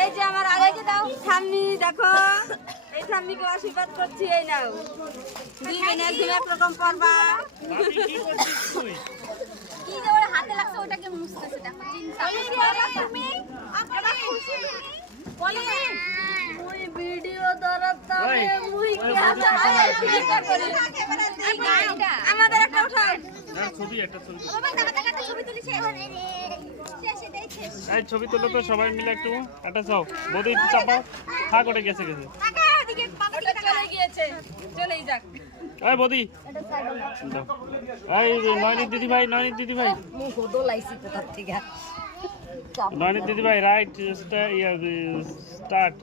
এই যে আমার আগাইকে দাও ঠাম্মি দেখো। এই ঠাম্মিকে আশীর্বাদ করছি এই নাও। দুই বোনে একদিন একরকম পরবা কি যে ওর হাতে লাগছে ওটাকে মুছতেছে দেখো আমাদের একটা উঠাও ছবি একটা তুলি এই ছবি তুলো তো সবাই মিলে একটু একটা চাও। বৌদি একটু চাপাও। হা করে গেছে গেছে। টাকা এদিকে বাবা ওটা চলে গিয়েছে। চলেই যাক। এই বৌদি। এই নয়নি দিদি ভাই নয়নি দিদি ভাই মুখ দোলাইছি কোথার থেকে নয়নি দিদি ভাই রাইট স্টার্ট